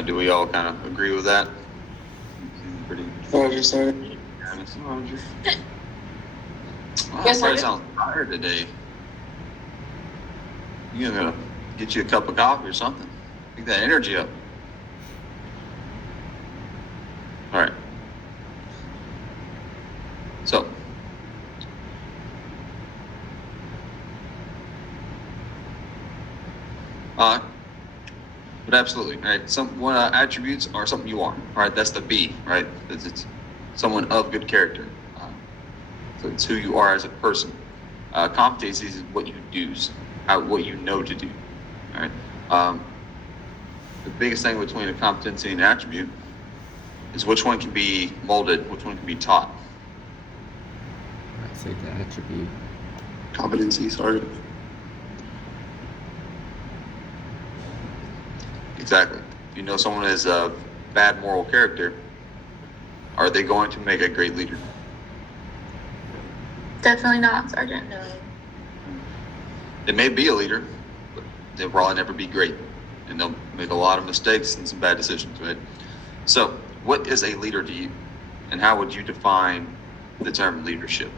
Do we all kind of agree with that? Pretty Roger, sir. honest. Roger. Wow, Yes, Freddie Roger. sounds tired today. You gonna get you a cup of coffee or something? Get that energy up. All right. So, but absolutely, right? Some one attributes are something you are, right? That's the B, right? It's someone of good character. So it's who you are as a person. Competencies is what you do, what you know to do, all right? The biggest thing between a competency and an attribute is which one can be molded, which one can be taught. I say the attribute. Competency, Sergeant. Exactly. If you know someone is a bad moral character, are they going to make a great leader? Definitely not, Sergeant. No. They may be a leader, but they'll probably never be great. And they'll make a lot of mistakes and some bad decisions, right? So, what is a leader to you? And how would you define the term leadership?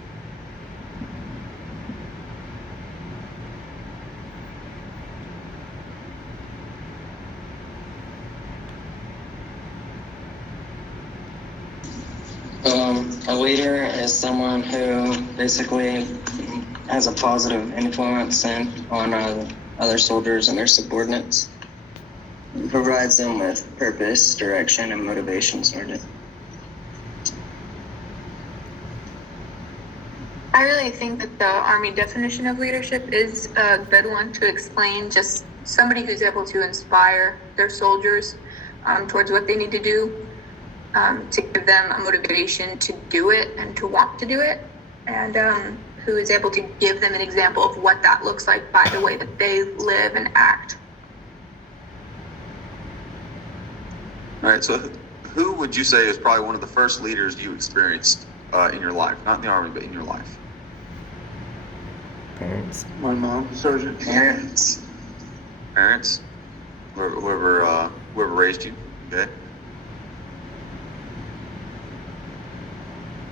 A leader is someone who basically has a positive influence on other soldiers and their subordinates. It provides them with purpose, direction, and motivation, Sergeant. I really think that the Army definition of leadership is a good one to explain just somebody who's able to inspire their soldiers towards what they need to do, to give them a motivation to do it and to want to do it, and who is able to give them an example of what that looks like by the way that they live and act. All right, so who would you say is probably one of the first leaders you experienced in your life? Not in the Army, but in your life. Parents. My mom, Sergeant. Parents. Parents? Whoever raised you, okay?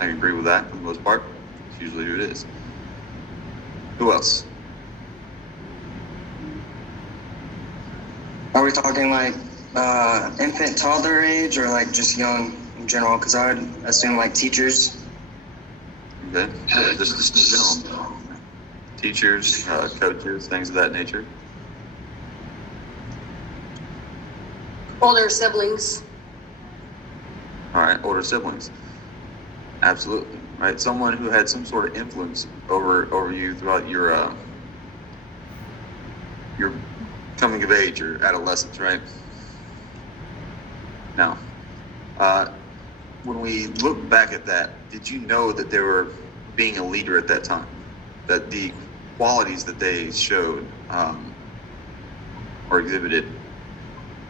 I agree with that for the most part. It's usually who it is. Who else? Are we talking like infant, toddler age, or like just young in general? Because I would assume like teachers. Okay, just in general. Teachers, coaches, things of that nature. Older siblings. All right, older siblings. Absolutely, right? Someone who had some sort of influence over you throughout your coming of age or adolescence, right? Now, when we look back at that, did you know that they were being a leader at that time? That the qualities that they showed or exhibited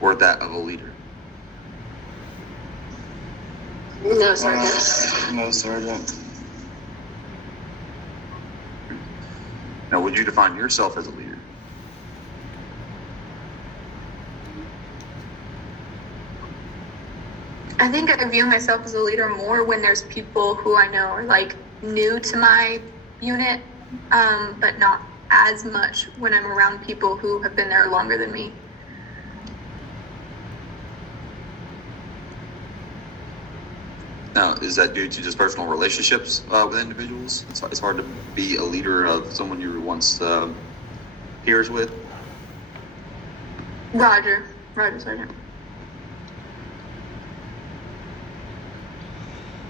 were that of a leader? No, Sergeant. No, Sergeant. Now, would you define yourself as a leader? I think I view myself as a leader more when there's people who I know are like new to my unit, but not as much when I'm around people who have been there longer than me. Now, is that due to just personal relationships with individuals? It's hard to be a leader of someone you were once peers with. Roger, Sergeant.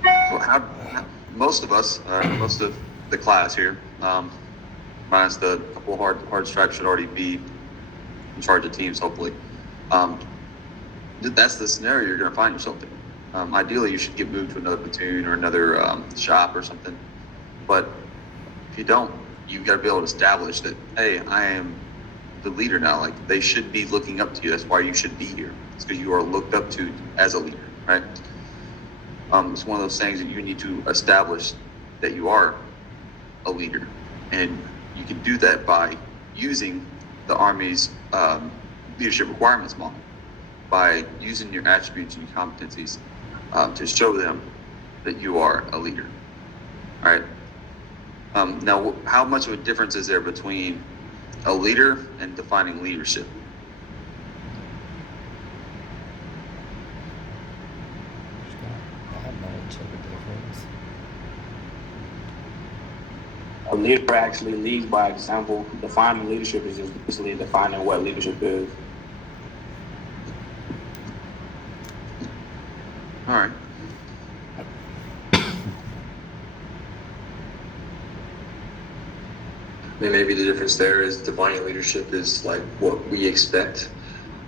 Well, most of us, most of the class here, minus the couple hard stripes, should already be in charge of teams. Hopefully, that's the scenario you're going to find yourself in. Ideally, you should get moved to another platoon or another shop or something. But if you don't, you've got to be able to establish that, hey, I am the leader now. Like, they should be looking up to you. That's why you should be here. It's because you are looked up to as a leader, right? It's one of those things that you need to establish that you are a leader. And you can do that by using the Army's leadership requirements model. by using your attributes and your competencies to show them that you are a leader. All right. Now, how much of a difference is there between a leader and defining leadership? That much of a difference. A leader actually leads by example. Defining leadership is just basically defining what leadership is. All right. I mean, maybe the difference there is defining leadership is like what we expect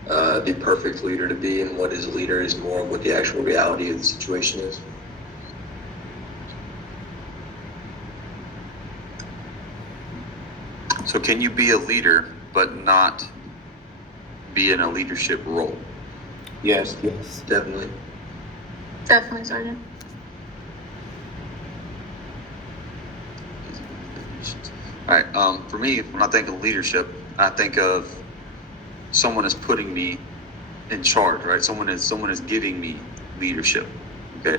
the perfect leader to be, and what is a leader is more of what the actual reality of the situation is. So can you be a leader but not be in a leadership role? Yes. Yes. Definitely. Definitely, Sergeant. All right. For me, when I think of leadership, I think of someone is putting me in charge, right? Someone is giving me leadership. Okay.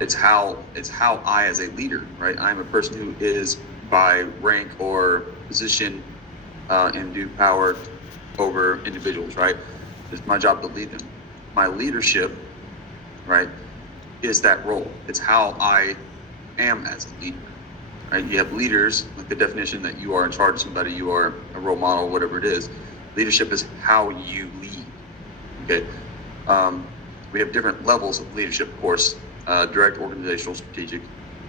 It's how I, as a leader, right? I'm a person who is by rank or position in due power over individuals, right? It's my job to lead them. My leadership, right, is that role. It's how I am as a leader. Right? You have leaders, like the definition that you are in charge of somebody, you are a role model, whatever it is. Leadership is how you lead. Okay. We have different levels of leadership, of course. Direct, organizational, strategic.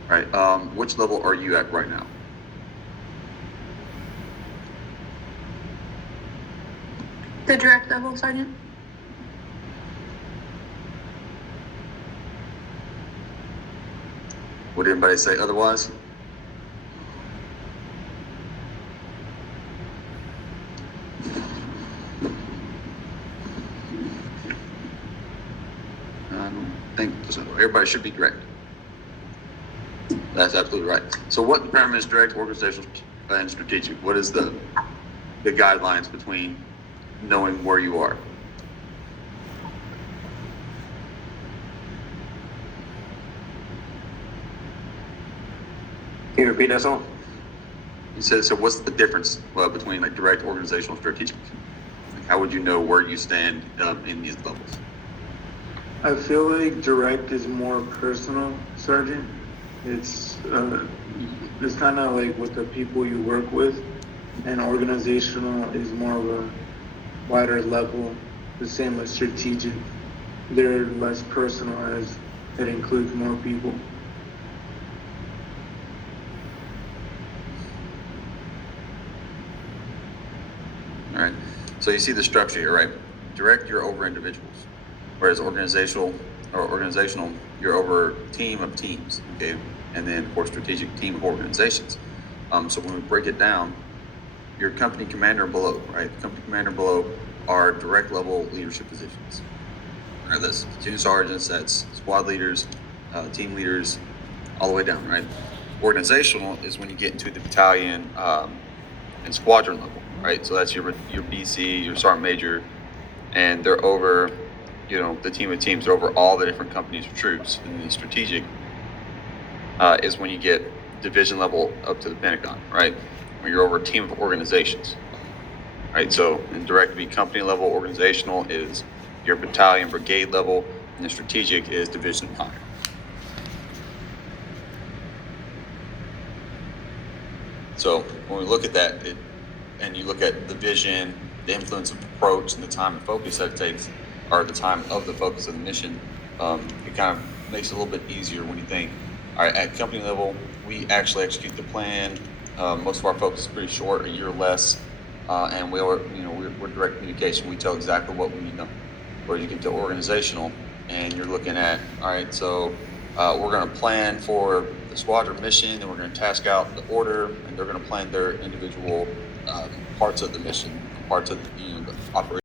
Right. Which level are you at right now? The direct level, Sergeant. Would anybody say otherwise? I don't think so. Everybody should be direct. That's absolutely right. So what determines direct, organizational, and strategic? What is the guidelines between knowing where you are? Can you repeat that song? You said, so what's the difference between like direct, organizational, strategic? Like, how would you know where you stand in these levels? I feel like direct is more personal, Sergeant. It's kind of like with the people you work with, and organizational is more of a wider level. The same with strategic. They're less personal as it includes more people. All right. So you see the structure here, right? Direct, you're over individuals, whereas organizational, you're over team of teams, okay? And then, of course, strategic, team of organizations. So when we break it down, your company commander below, right? The company commander below are direct level leadership positions. All right, that's platoon sergeants, that's squad leaders, team leaders, all the way down, right? Organizational is when you get into the battalion and squadron level, right? So that's your BC, your sergeant major, and they're over, the team of teams. They're over all the different companies or troops. And the strategic is when you get division level up to the Pentagon, right? Where you're over a team of organizations, right? So in direct, be company level. Organizational is your battalion, brigade level, and the strategic is division and higher. So when we look at that, and you look at the vision, the influence of approach, and the time and focus that it takes, or the time of the focus of the mission, it kind of makes it a little bit easier when you think, all right, at company level, we actually execute the plan. Most of our focus is pretty short, a year or less, and we're direct communication. We tell exactly what we need to know. Whereas you get to organizational, and you're looking at, all right, so we're going to plan for the squadron mission, and we're going to task out the order, and they're going to plan their individual parts of the mission, parts of the operation.